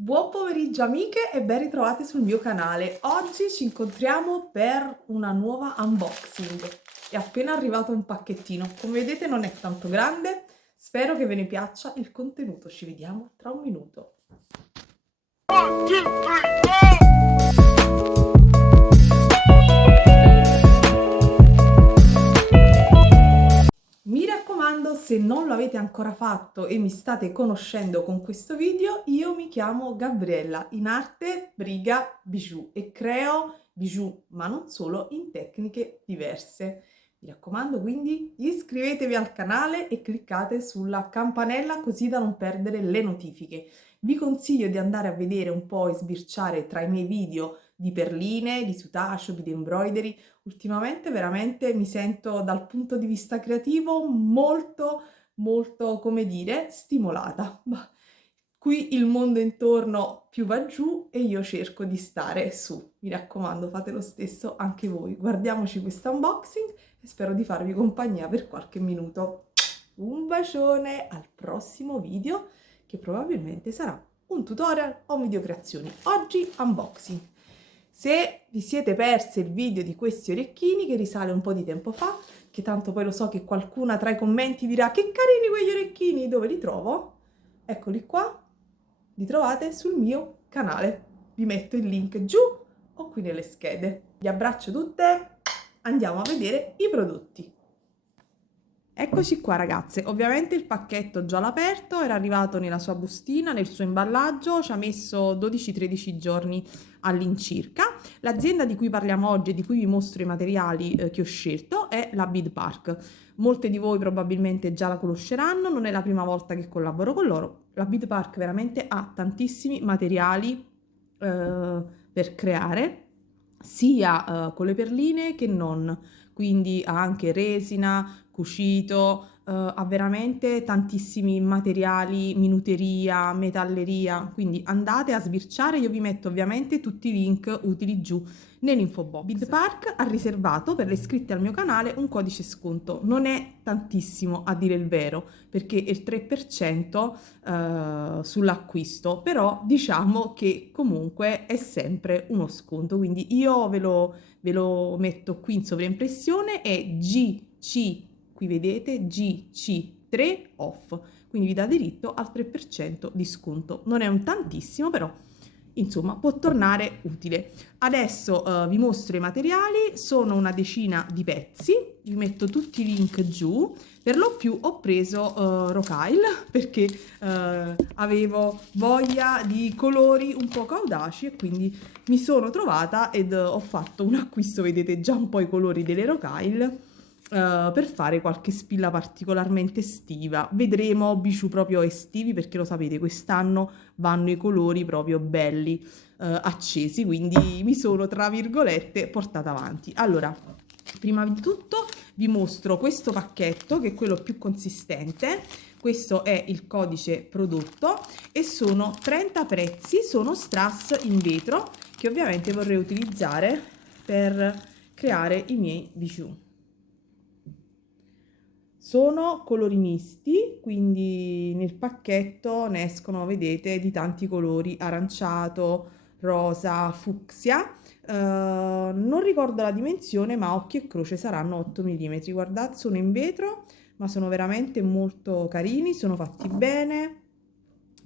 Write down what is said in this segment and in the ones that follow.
Buon pomeriggio amiche e ben ritrovate sul mio canale. Oggi ci incontriamo per una nuova unboxing. È appena arrivato un pacchettino, come vedete non è tanto grande, spero che ve ne piaccia il contenuto. Ci vediamo tra un minuto. One, two, three, Mi raccomando, se non lo avete ancora fatto e mi state conoscendo con questo video, io mi chiamo Gabriella, in arte Briga Bijou, e creo bijou, ma non solo, in tecniche diverse. Mi raccomando, quindi iscrivetevi al canale e cliccate sulla campanella così da non perdere le notifiche. Vi consiglio di andare a vedere un po' e sbirciare tra i miei video di perline, di sutascio, di embroidery. Ultimamente veramente mi sento dal punto di vista creativo molto, come dire, stimolata. Qui il mondo intorno più va giù e io cerco di stare su. Mi raccomando, fate lo stesso anche voi. Guardiamoci questo unboxing e spero di farvi compagnia per qualche minuto. Un bacione, al prossimo video, che probabilmente sarà un tutorial o video creazioni. Oggi unboxing. Se vi siete persi il video di questi orecchini, che risale un po' di tempo fa, che tanto poi lo so che qualcuna tra i commenti dirà che carini quegli orecchini, dove li trovo? Eccoli qua, li trovate sul mio canale. Vi metto il link giù o qui nelle schede. Vi abbraccio tutte, andiamo a vedere i prodotti. Eccoci qua ragazze, ovviamente il pacchetto già l'ho aperto, era arrivato nella sua bustina, nel suo imballaggio, ci ha messo 12-13 giorni all'incirca. L'azienda di cui parliamo oggi e di cui vi mostro i materiali che ho scelto è la Bid Park. Molte di voi probabilmente già la conosceranno, non è la prima volta che collaboro con loro. La Bid Park veramente ha tantissimi materiali per creare, sia con le perline che non, quindi ha anche resina, cucito, ha veramente tantissimi materiali, minuteria, metalleria, quindi andate a sbirciare, io vi metto ovviamente tutti i link utili giù nell'info box. Bid Park ha riservato per le iscritte al mio canale un codice sconto, non è tantissimo a dire il vero, perché è il 3% sull'acquisto, però diciamo che comunque è sempre uno sconto, quindi io ve lo metto qui in sovraimpressione, è GC, qui vedete GC3 off, quindi vi dà diritto al 3% di sconto. Non è un tantissimo, però insomma può tornare utile. Adesso vi mostro i materiali, sono una decina di pezzi, vi metto tutti i link giù. Per lo più ho preso Rokyle perché avevo voglia di colori un poco audaci e quindi mi sono trovata ed ho fatto un acquisto, vedete già un po' i colori delle Rokyle, per fare qualche spilla particolarmente estiva. Vedremo bijou proprio estivi perché lo sapete, quest'anno vanno i colori proprio belli accesi, quindi mi sono tra virgolette portata avanti. Allora, prima di tutto vi mostro questo pacchetto che è quello più consistente. Questo è il codice prodotto e sono 30 prezzi, sono strass in vetro che ovviamente vorrei utilizzare per creare i miei bijou. Sono colori misti, quindi nel pacchetto ne escono, vedete, di tanti colori: aranciato, rosa, fucsia. Non ricordo la dimensione, ma occhio e croce saranno 8 mm. Guardate, sono in vetro, ma sono veramente molto carini, sono fatti bene.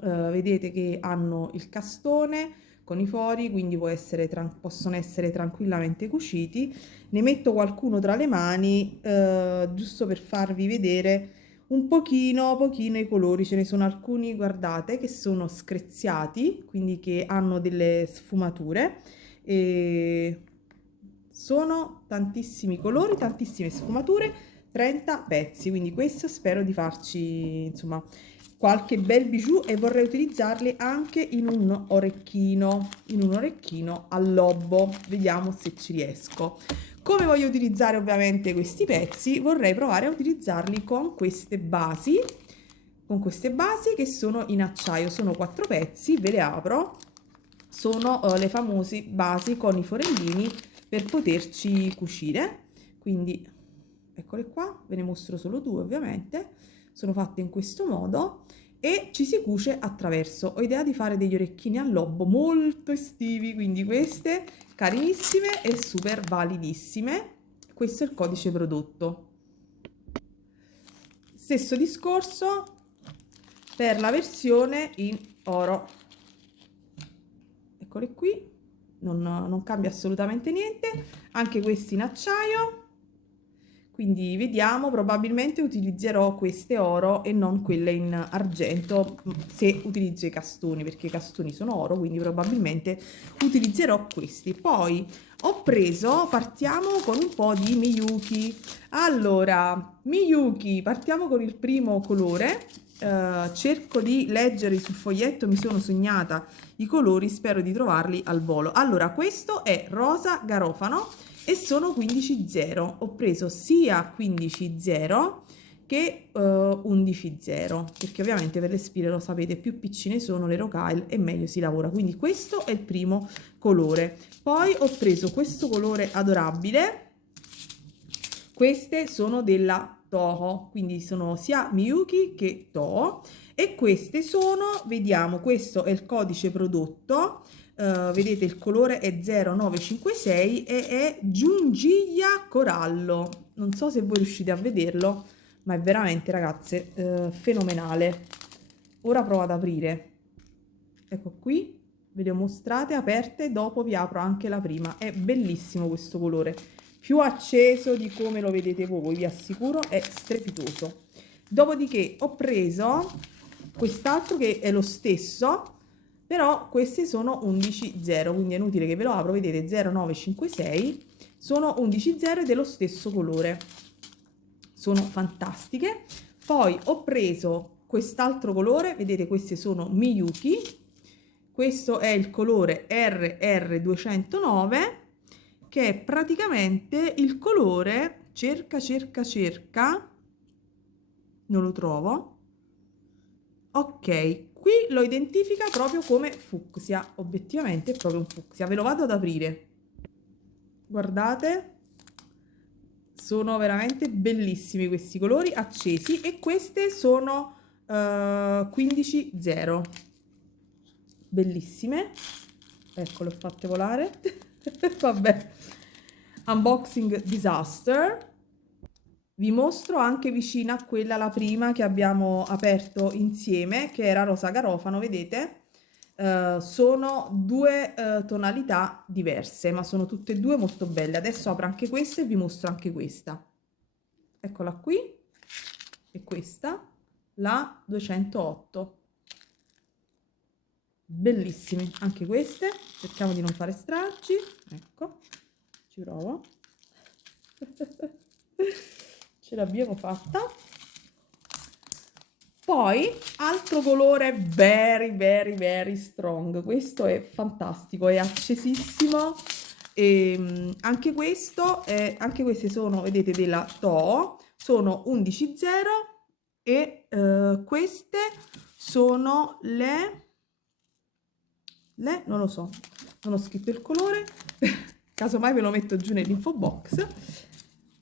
Vedete che hanno il castone con i fori, quindi possono essere tranquillamente cuciti. Ne metto qualcuno tra le mani giusto per farvi vedere un pochino i colori. Ce ne sono alcuni, guardate, che sono screziati, quindi che hanno delle sfumature, e sono tantissimi colori, tantissime sfumature, 30 pezzi, quindi questo spero di farci insomma qualche bel bijou, e vorrei utilizzarli anche in un orecchino al lobo. Vediamo se ci riesco. Come voglio utilizzare ovviamente questi pezzi? Vorrei provare a utilizzarli con queste basi che sono in acciaio. Sono 4 pezzi, ve le apro. Sono le famose basi con i forellini per poterci cucire, quindi eccole qua, ve ne mostro solo 2 ovviamente. Sono fatte in questo modo e ci si cuce attraverso. Ho idea di fare degli orecchini al lobo molto estivi, quindi queste carinissime e super validissime. Questo è il codice prodotto. Stesso discorso per la versione in oro. Eccole qui, non cambia assolutamente niente. Anche questi in acciaio. Quindi vediamo, probabilmente utilizzerò queste oro e non quelle in argento se utilizzo i castoni, perché i castoni sono oro, quindi probabilmente utilizzerò questi. Poi ho preso, partiamo con un po' di Miyuki. Allora, Miyuki, partiamo con il primo colore. Cerco di leggere sul foglietto, mi sono segnata i colori, spero di trovarli al volo. Allora, questo è rosa garofano e sono 15,0. Ho preso sia 15,0 che 11,0, perché ovviamente per le spire, lo sapete, più piccine sono le rocaille e meglio si lavora. Quindi questo è il primo colore. Poi ho preso questo colore adorabile. Queste sono della Toho, quindi sono sia Miyuki che Toho. E queste sono, vediamo, questo è il codice prodotto. Vedete il colore è 0956 e è giungiglia corallo. Non so se voi riuscite a vederlo, ma è veramente, ragazze, fenomenale. Ora provo ad aprire. Ecco qui, ve le ho mostrate aperte, dopo vi apro anche la prima. È bellissimo questo colore, più acceso di come lo vedete voi, vi assicuro, è strepitoso. Dopodiché ho preso quest'altro che è lo stesso, però queste sono 11,0, quindi è inutile che ve lo apro, vedete 0956, sono 11,0 ed è lo stesso colore, sono fantastiche. Poi ho preso quest'altro colore, vedete queste sono Miyuki, questo è il colore RR209, che è praticamente il colore, cerca, non lo trovo, ok, qui lo identifica proprio come fucsia, obiettivamente è proprio un fucsia. Ve lo vado ad aprire, guardate, sono veramente bellissimi questi colori accesi e queste sono 15,0, bellissime, ecco, le ho fatte volare. Vabbè, unboxing disaster. Vi mostro anche vicina a quella, la prima che abbiamo aperto insieme, che era rosa garofano, vedete? Sono due tonalità diverse, ma sono tutte e due molto belle. Adesso apro anche questa e vi mostro anche questa. Eccola qui, e questa, la 208. Bellissime anche queste, cerchiamo di non fare stragi, ecco, ci provo. Ce l'abbiamo fatta. Poi altro colore very strong, questo è fantastico, è accesissimo e anche questo anche queste sono, vedete, della Toho, sono 11,0 e queste sono le non lo so, non ho scritto il colore, casomai ve lo metto giù nell'info box.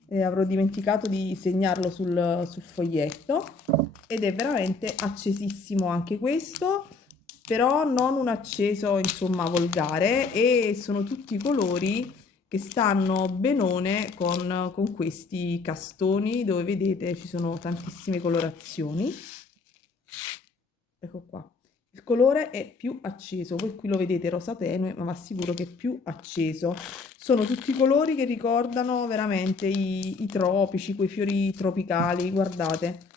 Avrò dimenticato di segnarlo sul foglietto, ed è veramente accesissimo anche questo, però non un acceso insomma volgare, e sono tutti colori che stanno benone con questi castoni, dove vedete ci sono tantissime colorazioni. Ecco qua, il colore è più acceso, voi qui lo vedete rosa tenue, ma vi assicuro che è più acceso. Sono tutti colori che ricordano veramente i tropici, quei fiori tropicali, guardate.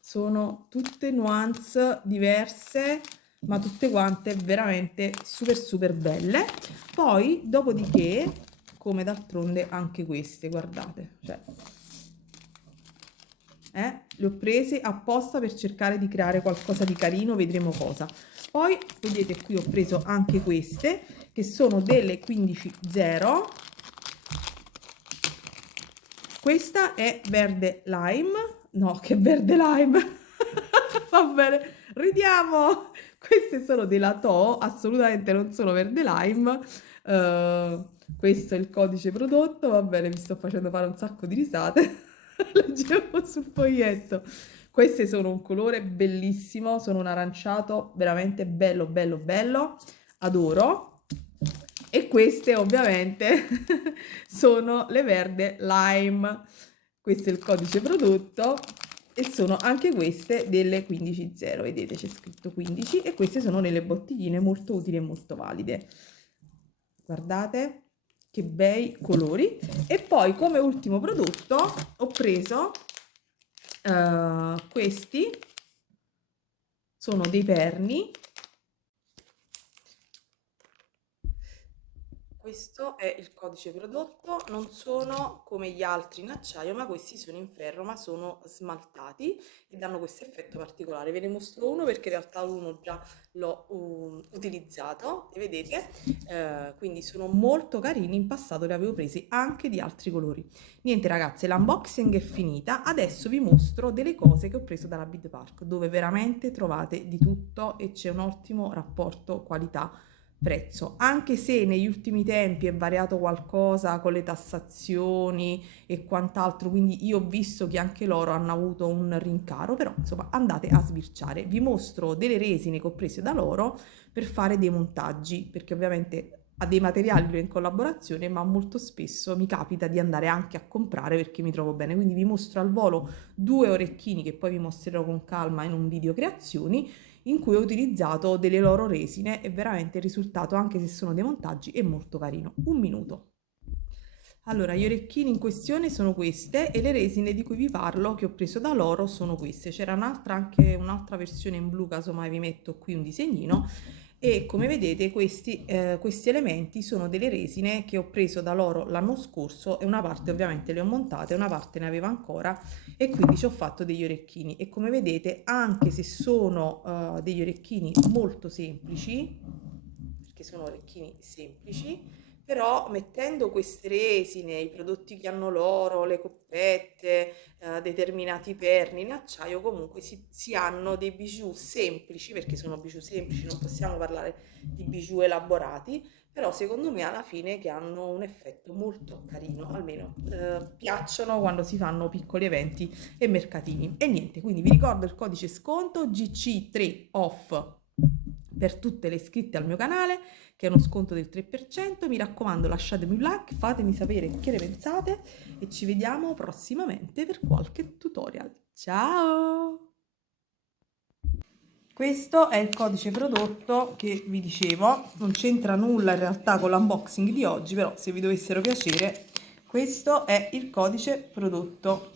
Sono tutte nuance diverse, ma tutte quante veramente super belle. Poi, dopodiché, come d'altronde anche queste, guardate, cioè... le ho prese apposta per cercare di creare qualcosa di carino, vedremo cosa. Poi vedete qui ho preso anche queste che sono delle 15,0. Questa è verde lime, no, che verde lime. Va bene, ridiamo. Queste sono della Toho, assolutamente non sono verde lime. Questo è il codice prodotto, va bene, mi sto facendo fare un sacco di risate. Leggevo sul foglietto. Queste sono un colore bellissimo, sono un aranciato veramente bello, bello, bello, adoro. E queste ovviamente sono le verde lime. Questo è il codice prodotto e sono anche queste delle 15.0, vedete c'è scritto 15 e queste sono nelle bottigline molto utili e molto valide. Guardate che bei colori. E poi come ultimo prodotto ho preso questi, sono dei perni. Questo è il codice prodotto, non sono come gli altri in acciaio, ma questi sono in ferro, ma sono smaltati e danno questo effetto particolare. Ve ne mostro uno perché in realtà uno già l'ho utilizzato e vedete, quindi sono molto carini, in passato li avevo presi anche di altri colori. Niente ragazze, l'unboxing è finita, adesso vi mostro delle cose che ho preso dalla Bid Park, dove veramente trovate di tutto e c'è un ottimo rapporto qualità prezzo, anche se negli ultimi tempi è variato qualcosa con le tassazioni e quant'altro, quindi io ho visto che anche loro hanno avuto un rincaro, però insomma andate a sbirciare. Vi mostro delle resine che ho preso da loro per fare dei montaggi, perché ovviamente ha dei materiali in collaborazione, ma molto spesso mi capita di andare anche a comprare perché mi trovo bene, quindi vi mostro al volo due orecchini che poi vi mostrerò con calma in un video creazioni in cui ho utilizzato delle loro resine e veramente il risultato, anche se sono dei montaggi, è molto carino. Un minuto. Allora, gli orecchini in questione sono queste e le resine di cui vi parlo che ho preso da loro sono queste. C'era anche un'altra versione in blu, casomai vi metto qui un disegnino. E come vedete questi elementi sono delle resine che ho preso da loro l'anno scorso e una parte ovviamente le ho montate, una parte ne aveva ancora e quindi ci ho fatto degli orecchini e come vedete anche se sono degli orecchini molto semplici, perché sono orecchini semplici, però mettendo queste resine, i prodotti che hanno loro, le coppette, determinati perni in acciaio, comunque si hanno dei bijou semplici, perché sono bijou semplici, non possiamo parlare di bijou elaborati, però secondo me alla fine che hanno un effetto molto carino, almeno piacciono quando si fanno piccoli eventi e mercatini. E niente, quindi vi ricordo il codice sconto GC3 OFF per tutte le iscritte al mio canale, che è uno sconto del 3%. Mi raccomando, lasciatemi un like, fatemi sapere che ne pensate e ci vediamo prossimamente per qualche tutorial. Ciao! Questo è il codice prodotto che vi dicevo, non c'entra nulla in realtà con l'unboxing di oggi, però se vi dovessero piacere, questo è il codice prodotto.